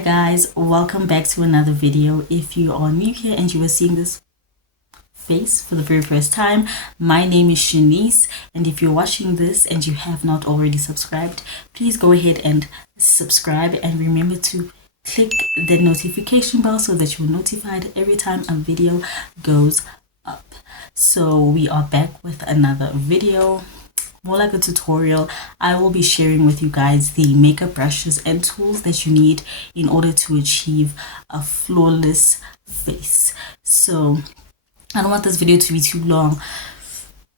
Hi guys, welcome back to another video. If you are new here and you are seeing this face for the very first time, my name is Shanice, and if you're watching this and you have not already subscribed, please go ahead and subscribe, and remember to click the notification bell so that you're notified every time a video goes up. So we are back with another video, more like a tutorial. I will be sharing with you guys the makeup brushes and tools that you need in order to achieve a flawless face. So I don't want this video to be too long.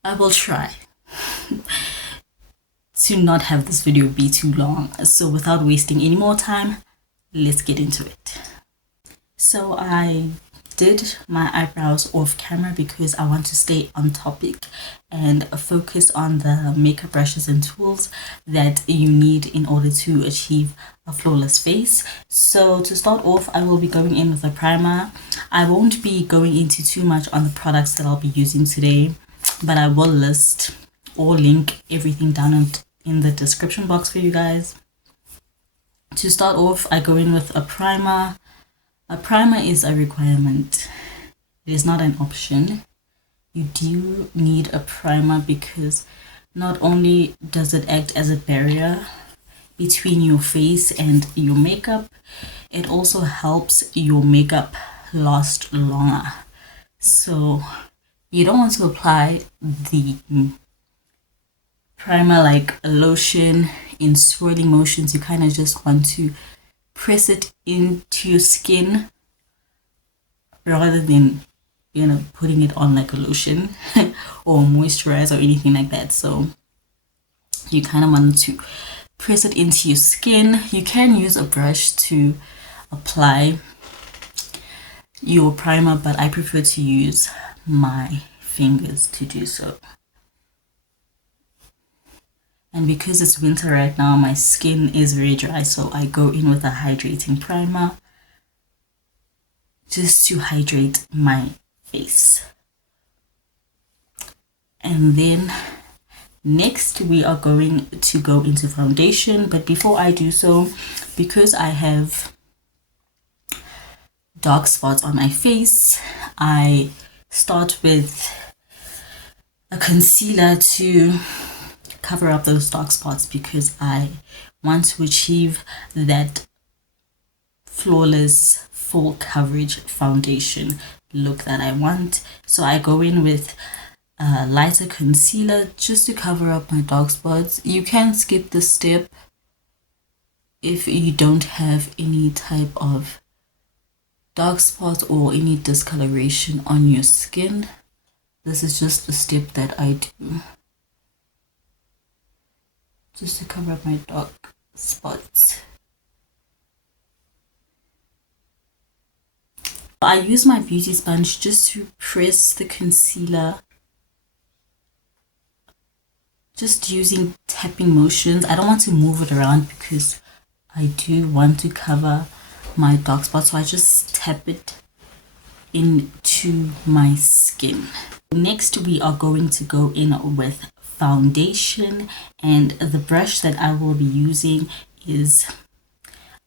I will try to not have this video be too long. So without wasting any more time, let's get into it. So I did my eyebrows off camera because I want to stay on topic and focus on the makeup brushes and tools that you need in order to achieve a flawless face. So to start off, I will be going in with a primer. I won't be going into too much on the products that I'll be using today, but I will list or link everything down in the description box for you guys. To start off, I go in with a primer. A primer is a requirement. It is not an option. You do need a primer because not only does it act as a barrier between your face and your makeup, it also helps your makeup last longer. So you don't want to apply the primer like a lotion in swirling motions. You kind of just want to press it into your skin rather than, you know, putting it on like a lotion or moisturizer or anything like that. So you kind of want to press it into your skin. You can use a brush to apply your primer, but I prefer to use my fingers to do so. And because it's winter right now, my skin is very dry, so I go in with a hydrating primer just to hydrate my face. And then next we are going to go into foundation, but before I do so, because I have dark spots on my face, I start with a concealer to cover up those dark spots because I want to achieve that flawless full coverage foundation look that I want. So I go in with a lighter concealer just to cover up my dark spots. You can skip this step if you don't have any type of dark spots or any discoloration on your skin. This is just the step that I do, just to cover up my dark spots. I use my beauty sponge just to press the concealer, just using tapping motions. I don't want to move it around because I do want to cover my dark spots, so I just tap it into my skin. Next we are going to go in with foundation, and the brush that I will be using is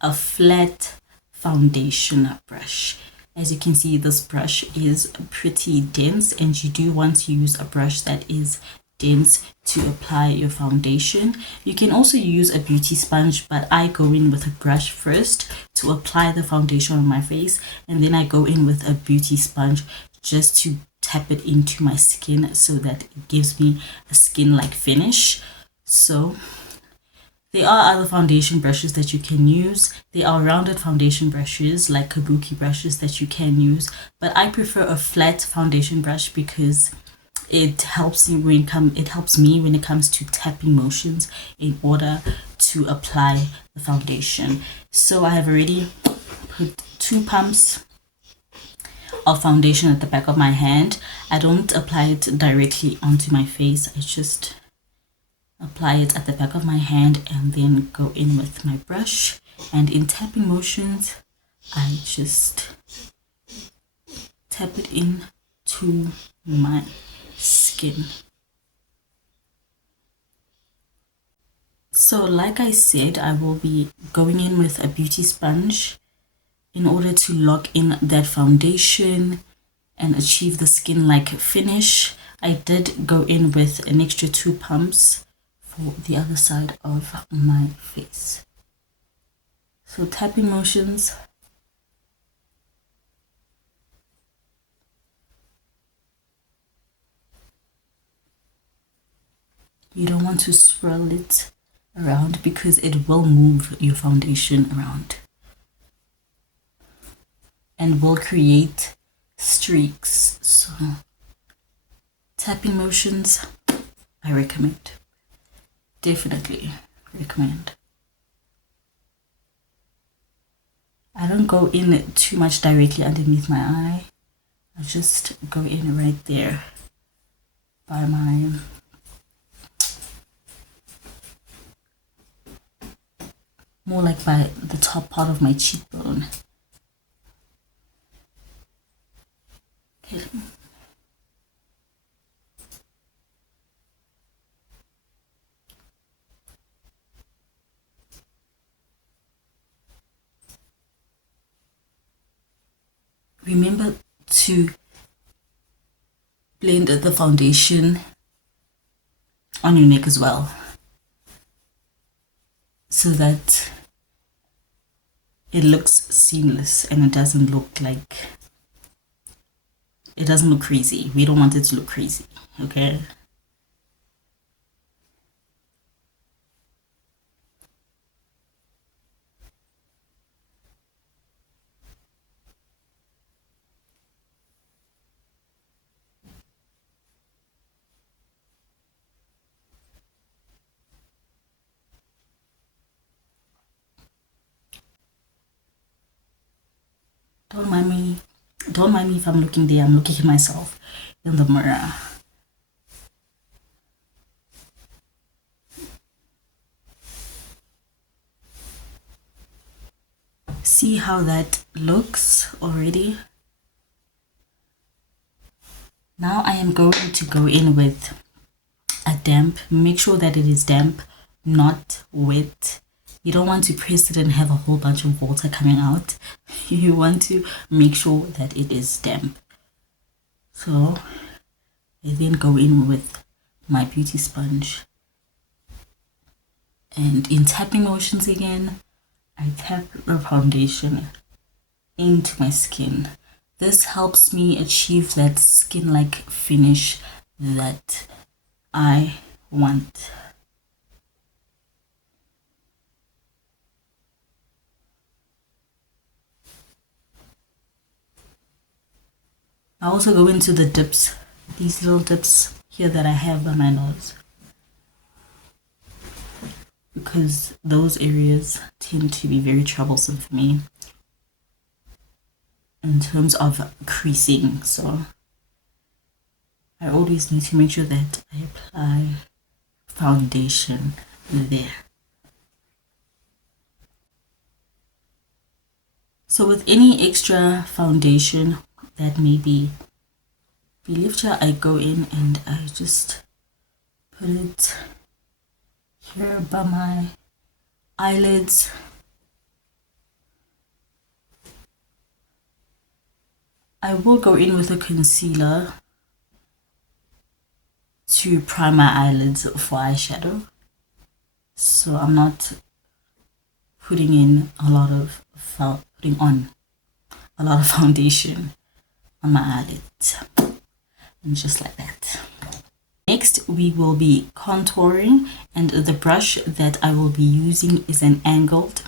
a flat foundation brush. As you can see, this brush is pretty dense, and you do want to use a brush that is dense to apply your foundation. You can also use a beauty sponge, but I go in with a brush first to apply the foundation on my face, and then I go in with a beauty sponge just to tap it into my skin so that it gives me a skin-like finish. So there are other foundation brushes that you can use. There are rounded foundation brushes like kabuki brushes that you can use, but I prefer a flat foundation brush because it helps me when it comes to tapping motions in order to apply the foundation. So I have already put 2 pumps of foundation at the back of my hand. I don't apply it directly onto my face. I just apply it at the back of my hand and then go in with my brush, and in tapping motions I just tap it in to my skin. So like I said, I will be going in with a beauty sponge in order to lock in that foundation and achieve the skin-like finish, I did go in with an extra 2 pumps for the other side of my face. So tapping motions. You don't want to swirl it around because it will move your foundation around and will create streaks. So tapping motions, I recommend. Definitely recommend. I don't go in too much directly underneath my eye. I just go in right there by my more like by the top part of my cheekbone. Okay. Remember to blend the foundation on your neck as well, so that it looks seamless and it doesn't look crazy. We don't want it to look crazy, okay? Don't mind me if I'm looking there. I'm looking at myself in the mirror. See how that looks already? Now I am going to go in with a damp. Make sure that it is damp, not wet. You don't want to press it and have a whole bunch of water coming out. You want to make sure that it is damp. So I then go in with my beauty sponge. And in tapping motions again, I tap the foundation into my skin. This helps me achieve that skin-like finish that I want. I also go into the dips, these little dips here that I have by my nose, because those areas tend to be very troublesome for me in terms of creasing. So I always need to make sure that I apply foundation there. So with any extra foundation that may be left here, I go in and I just put it here by my eyelids. I will go in with a concealer to prime my eyelids for eyeshadow, so I'm not putting on a lot of foundation on my eyelids, and just like that. Next we will be contouring, and the brush that I will be using is an angled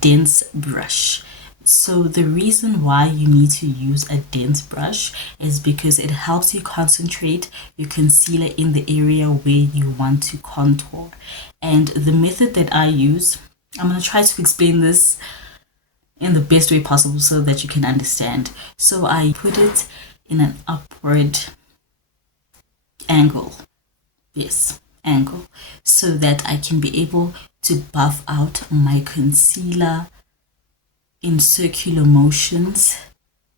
dense brush. So the reason why you need to use a dense brush is because it helps you concentrate your concealer in the area where you want to contour. And the method that I use, I'm going to try to explain this in the best way possible so that you can understand. So I put it in an upward angle, yes, angle, so that I can be able to buff out my concealer in circular motions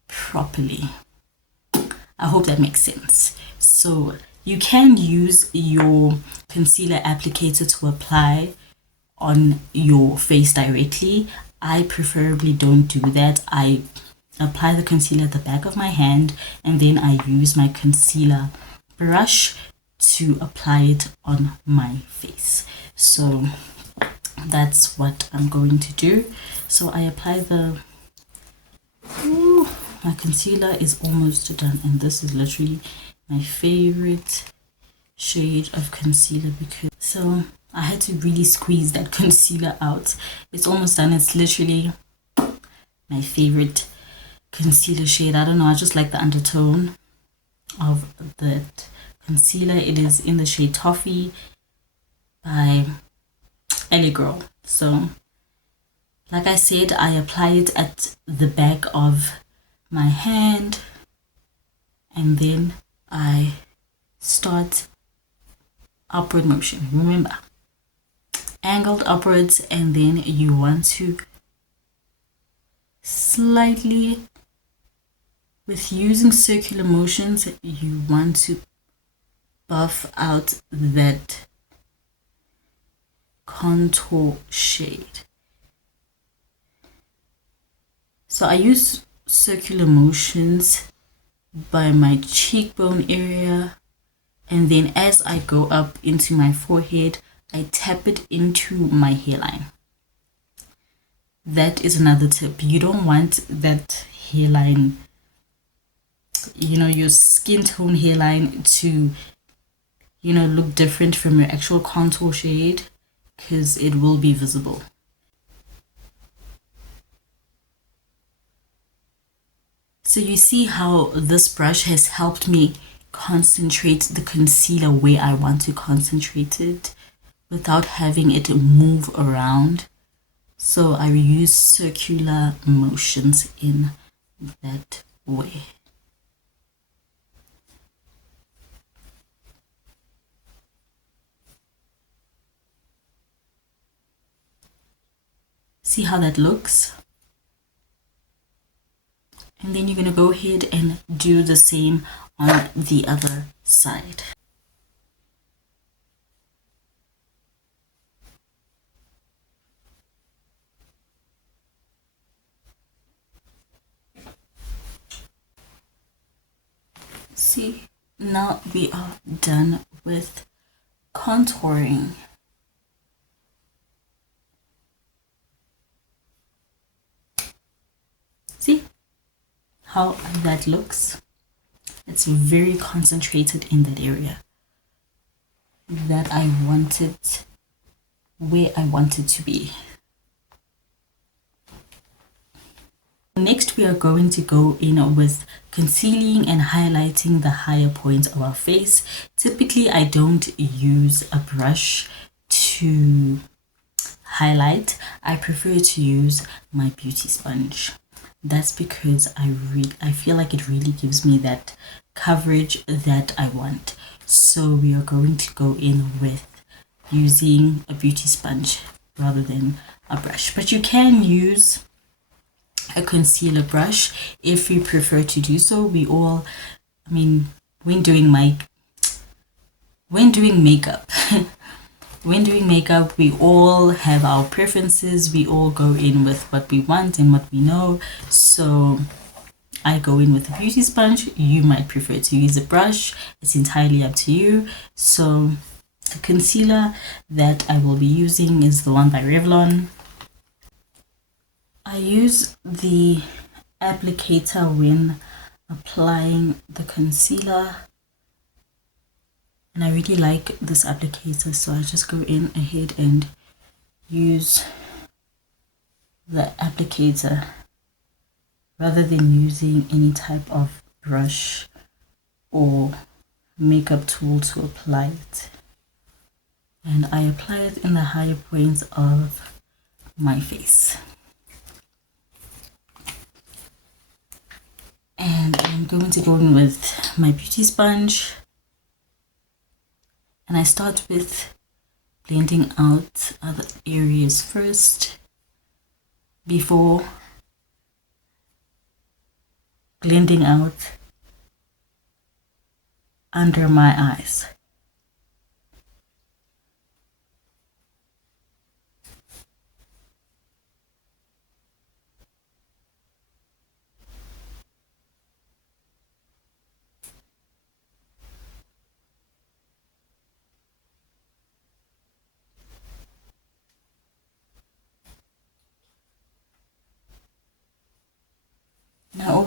properly. I hope that makes sense. So you can use your concealer applicator to apply on your face directly. I preferably don't do that. I apply the concealer at the back of my hand, and then I use my concealer brush to apply it on my face. So that's what I'm going to do. So I apply my concealer is almost done, and this is literally my favorite shade of concealer, because so I had to really squeeze that concealer out. It's almost done. It's literally my favorite concealer shade. I don't know, I just like the undertone of that concealer. It is in the shade Toffee by LA Girl. So like I said, I apply it at the back of my hand, and then I start upward motion. Remember, angled upwards, and then you want to slightly, with using circular motions, you want to buff out that contour shade. So I use circular motions by my cheekbone area, and then as I go up into my forehead, I tap it into my hairline. That is another tip. You don't want that hairline, you know, your skin tone hairline to, you know, look different from your actual contour shade, because it will be visible. So you see how this brush has helped me concentrate the concealer where I want to concentrate it without having it move around. So I use circular motions in that way. See how that looks? And then you're going to go ahead and do the same on the other side. See, now we are done with contouring. See how that looks? It's very concentrated in that area that I wanted, where I wanted to be. Next, we are going to go in with concealing and highlighting the higher points of our face. Typically, I don't use a brush to highlight. I prefer to use my beauty sponge. That's because I feel like it really gives me that coverage that I want. So we are going to go in with using a beauty sponge rather than a brush. But you can use a concealer brush if you prefer to do so. We all, I mean, when doing makeup when doing makeup, we all have our preferences. We all go in with what we want and what we know. So I go in with a beauty sponge. You might prefer to use a brush. It's entirely up to you. So the concealer that I will be using is the one by Revlon. I use the applicator when applying the concealer, and I really like this applicator, so I just go in ahead and use the applicator rather than using any type of brush or makeup tool to apply it. And I apply it in the higher points of my face. And I'm going to go in with my beauty sponge, and I start with blending out other areas first before blending out under my eyes.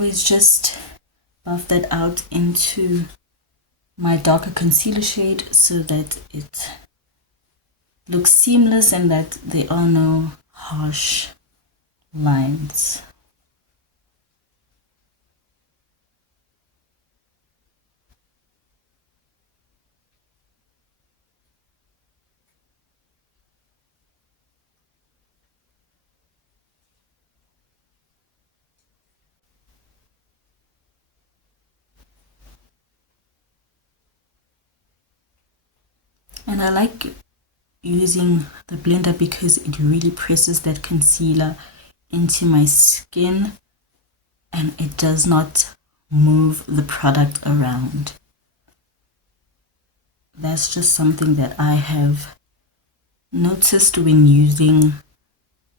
always just buff that out into my darker concealer shade so that it looks seamless and that there are no harsh lines. And I like using the blender because it really presses that concealer into my skin and it does not move the product around. That's just something that I have noticed when using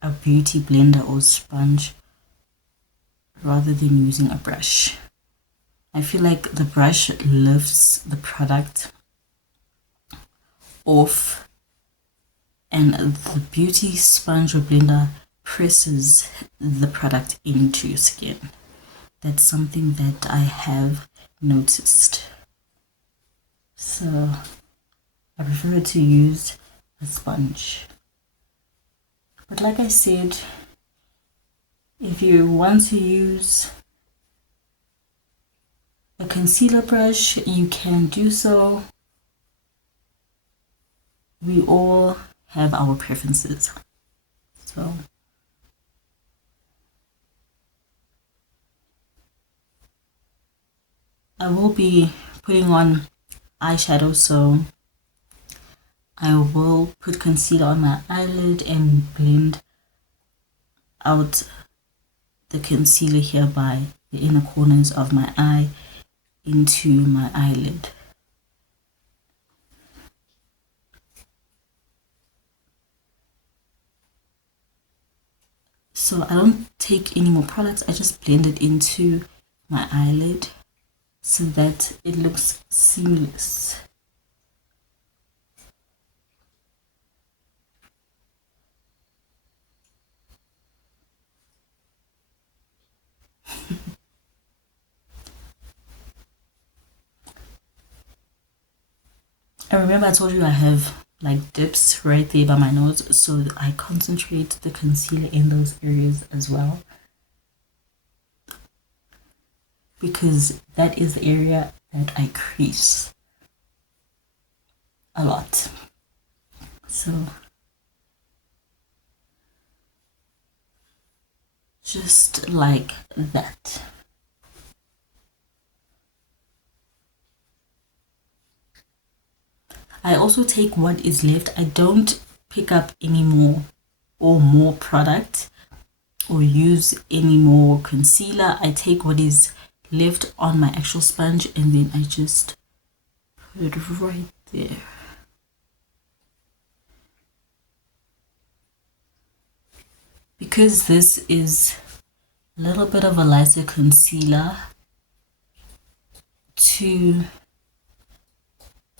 a beauty blender or sponge rather than using a brush. I feel like the brush lifts the product off and the beauty sponge or blender presses the product into your skin. That's something that I have noticed. So I prefer to use a sponge. But like I said, if you want to use a concealer brush, you can do so. We all have our preferences. So I will be putting on eyeshadow, so I will put concealer on my eyelid and blend out the concealer here by the inner corners of my eye into my eyelid. So I don't take any more products, I just blend it into my eyelid so that it looks seamless. And remember I told you I have like dips right there by my nose, so I concentrate the concealer in those areas as well, because that is the area that I crease a lot. So just like that. I also take what is left. I don't pick up any more or more product or use any more concealer. I take what is left on my actual sponge and then I just put it right there. Because this is a little bit of a lighter concealer, to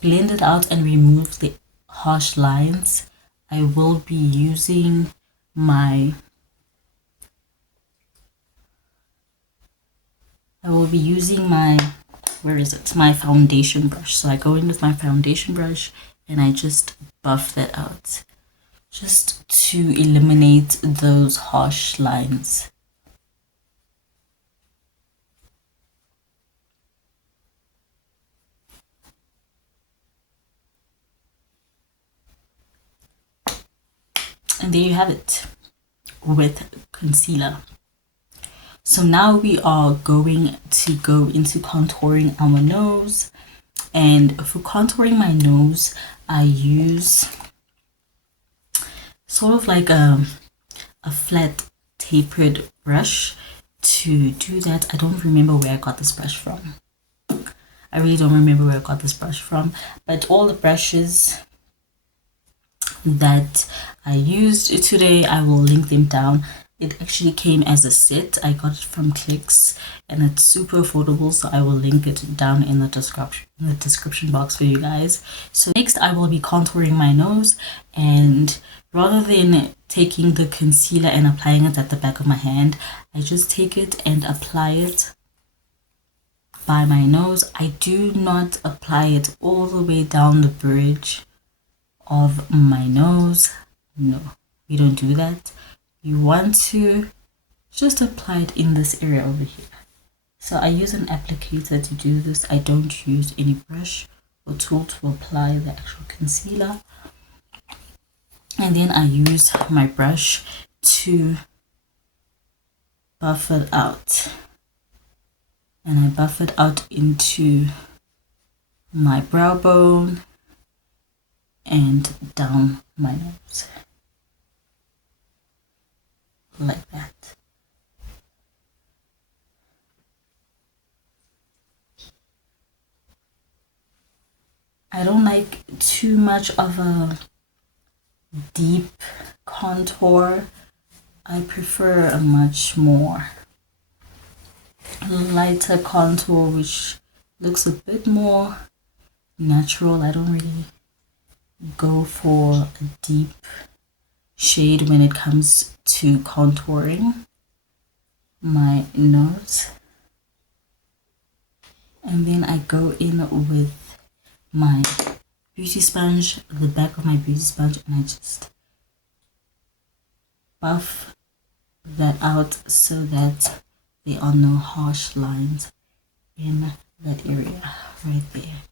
blend it out and remove the harsh lines, I will be using my my foundation brush. So I go in with my foundation brush and I just buff that out just to eliminate those harsh lines. And there you have it with concealer. So now we are going to go into contouring our nose. And for contouring my nose, I use sort of like a flat tapered brush to do that. I don't remember where I got this brush from. I really don't remember where I got this brush from, but all the brushes that I used today, I will link them down. It actually came as a set. I got it from Clicks and it's super affordable, so I will link it down in the description box for you guys. So next I will be contouring my nose, and rather than taking the concealer and applying it at the back of my hand, I just take it and apply it by my nose. I do not apply it all the way down the bridge of my nose. No, we don't do that. You want to just apply it in this area over here. So I use an applicator to do this. I don't use any brush or tool to apply the actual concealer. And then I use my brush to buff it out. And I buff it out into my brow bone and down my nose. Like that. I don't like too much of a deep contour. I prefer a much more lighter contour which looks a bit more natural. I don't really go for a deep shade when it comes to contouring my nose. And then I go in with my beauty sponge, the back of my beauty sponge, and I just buff that out so that there are no harsh lines in that area right there,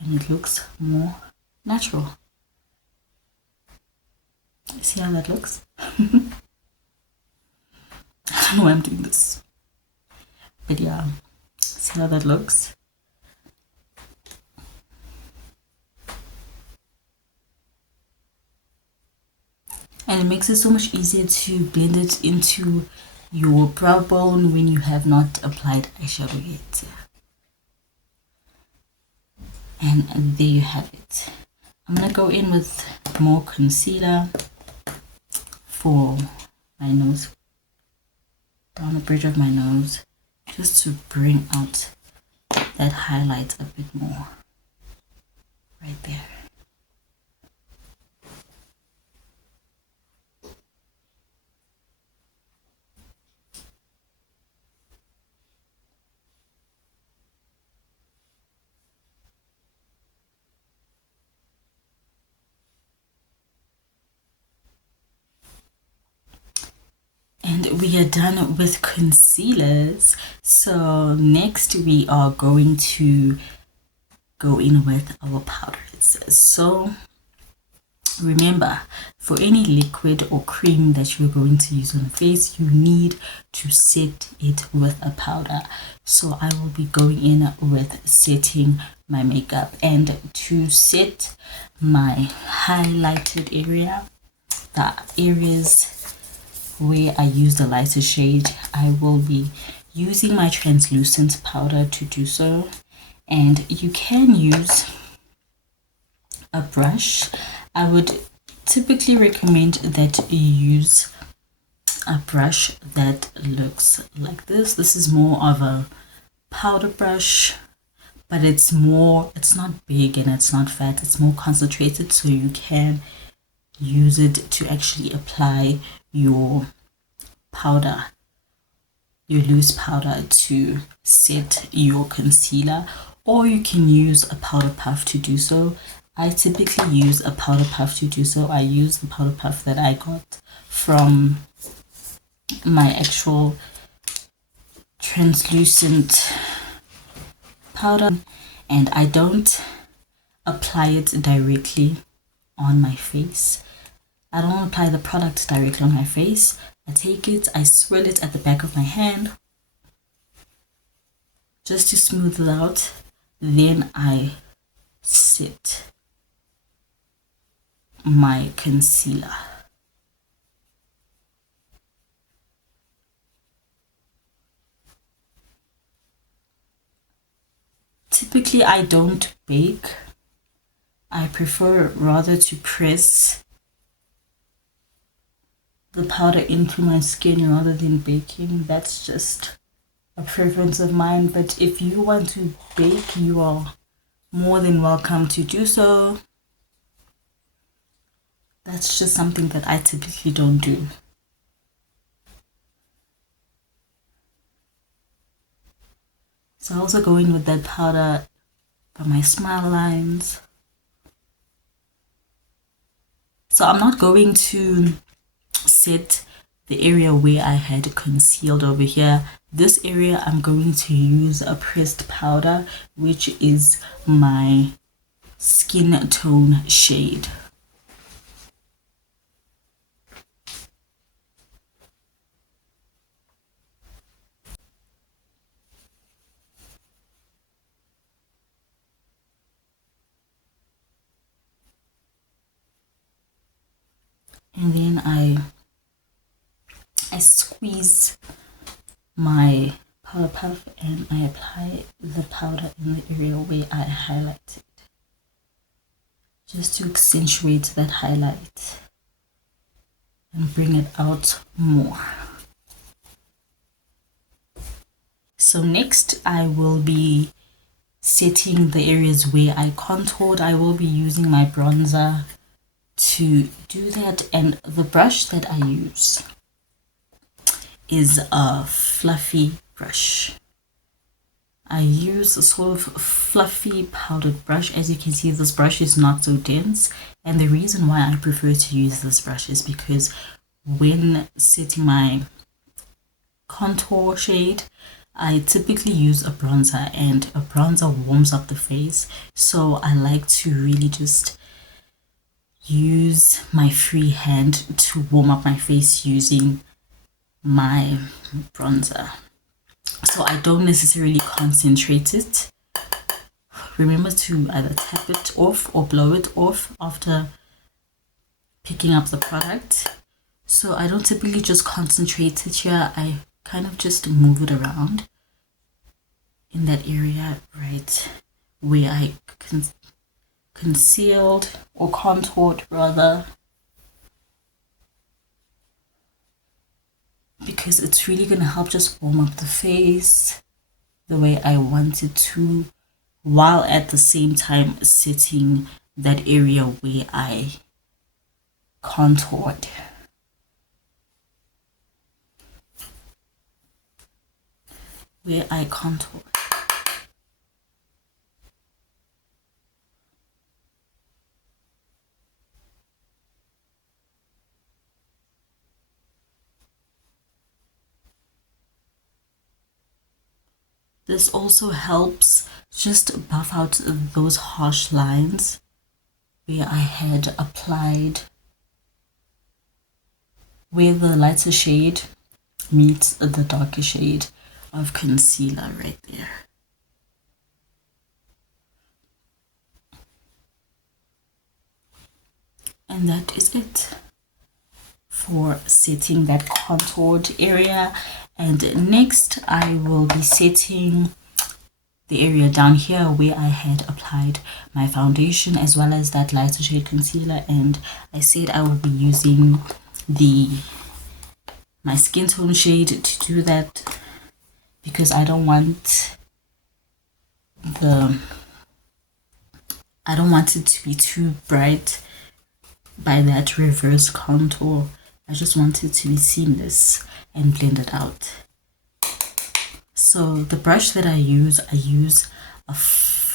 and it looks more natural. See how that looks? I don't know why I'm doing this, but yeah, see how that looks? And it makes it so much easier to blend it into your brow bone when you have not applied eyeshadow yet. And there you have it. I'm gonna go in with more concealer for my nose, down the bridge of my nose, just to bring out that highlight a bit more right there. And we are done with concealers. So next we are going to go in with our powders. So remember, for any liquid or cream that you're going to use on the face, you need to set it with a powder. So I will be going in with setting my makeup, and to set my highlighted area, the areas where I use the lighter shade, I will be using my translucent powder to do so. And you can use a brush. I would typically recommend that you use a brush that looks like this. This is more of a powder brush, but it's not big and it's not fat, it's more concentrated, so you can use it to actually apply your powder, your loose powder, to set your concealer, or you can use a powder puff to do so. I typically use a powder puff to do so. I use the powder puff that I got from my actual translucent powder, and I don't apply it directly on my face. I don't apply the product directly on my face. I take it, I swirl it at the back of my hand just to smooth it out. Then I set my concealer. Typically, I don't bake. I prefer rather to press the powder into my skin rather than baking. That's just a preference of mine, but if you want to bake, you are more than welcome to do so. That's just something that I typically don't do. So I also go in with that powder by my smile lines. So I'm not going to set the area where I had concealed over here. This area I'm going to use a pressed powder, which is my skin tone shade. And then I squeeze my powder puff and I apply the powder in the area where I highlighted, just to accentuate that highlight and bring it out more. So next I will be setting the areas where I contoured. I will be using my bronzer to do that, and the brush that I use is a fluffy brush. I use a sort of fluffy powdered brush. As you can see, this brush is not so dense, and the reason why I prefer to use this brush is because when setting my contour shade, I typically use a bronzer, and a bronzer warms up the face, so I like to really just use my free hand to warm up my face using my bronzer. So I don't necessarily concentrate it. Remember to either tap it off or blow it off after picking up the product. So I don't typically just concentrate it here. I kind of just move it around in that area right where I concealed or contoured rather, because it's really going to help just warm up the face the way I want it to, while at the same time setting that area where I contoured. This also helps just buff out those harsh lines where I had applied, where the lighter shade meets the darker shade of concealer right there. And that is it for setting that contoured area. And next I will be setting the area down here where I had applied my foundation as well as that lighter shade concealer, and I said I will be using my skin tone shade to do that because I don't want it to be too bright by that reverse contour. I just want it to be seamless and blended out. So the brush that I use a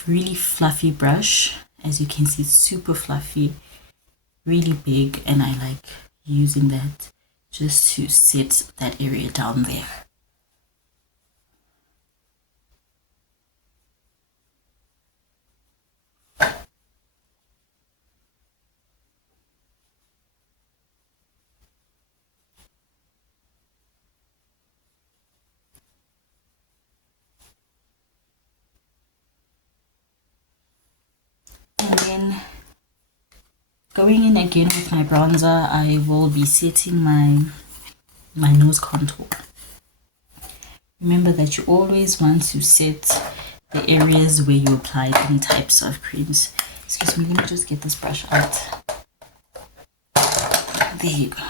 really fluffy brush. As you can see, it's super fluffy, really big, and I like using that just to set that area down there. And then going in again with my bronzer, I will be setting my nose contour. Remember that you always want to set the areas where you applied any types of creams. Excuse me, let me just get this brush out. There you go.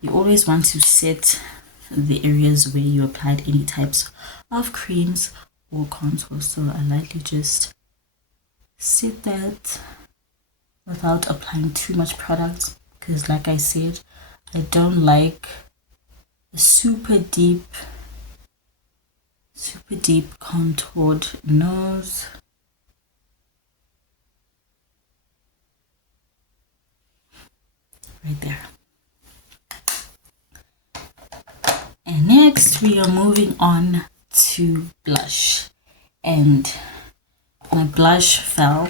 you always want to set the areas where you applied any types of creams or contours. So I lightly just set that without applying too much product, because like I said, I don't like a super deep contoured nose. Right there. And next we are moving on to blush, and my blush fell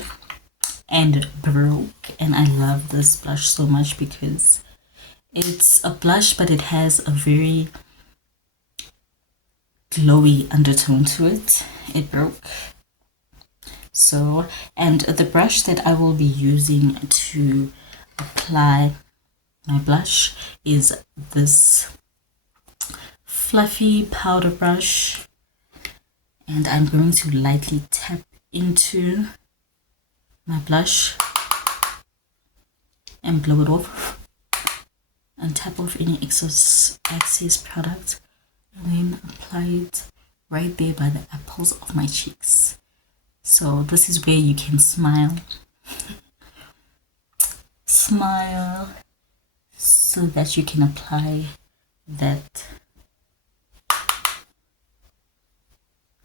and broke, and I love this blush so much because it's a blush but it has a very glowy undertone to it. It broke. So, and the brush that I will be using to apply my blush is this fluffy powder brush, and I'm going to lightly tap into my blush and blow it off and tap off any excess product, and then apply it right there by the apples of my cheeks. So this is where you can smile so that you can apply that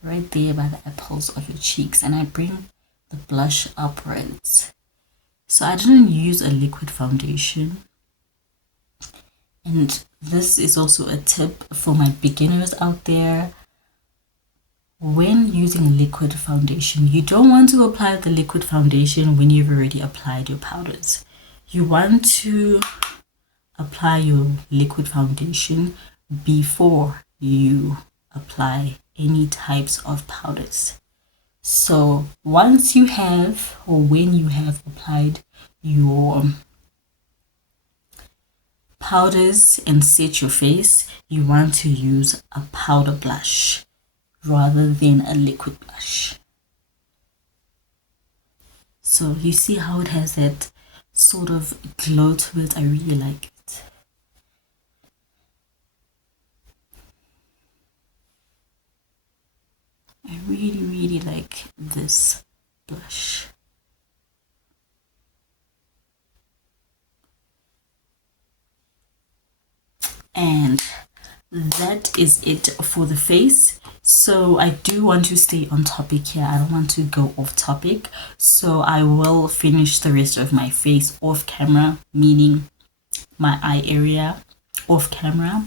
right there by the apples of your cheeks. And I bring the blush upwards. So I didn't use a liquid foundation, and this is also a tip for my beginners out there. When using a liquid foundation, you don't want to apply the liquid foundation when you've already applied your powders. You want to apply your liquid foundation before you apply any types of powders. So once you have, or when you have applied your powders and set your face, you want to use a powder blush rather than a liquid blush. So you see how it has that sort of glow to it. I really like it. I really like this blush. And that is it for the face. So I do want to stay on topic here. I don't want to go off topic. So I will finish the rest of my face off camera, meaning my eye area off camera,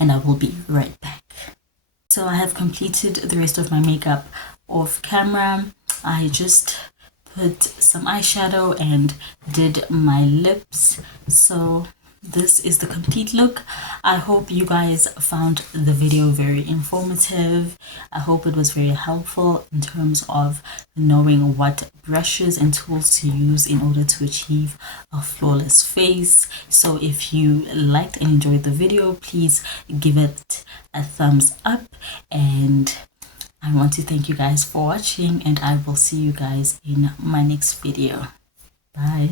and I will be right back. So I have completed the rest of my makeup off camera. I just put some eyeshadow and did my lips. So this is the complete look. I hope you guys found the video very informative. I hope it was very helpful in terms of knowing what brushes and tools to use in order to achieve a flawless face. So if you liked and enjoyed the video, please give it a thumbs up, and I want to thank you guys for watching, and I will see you guys in my next video. Bye.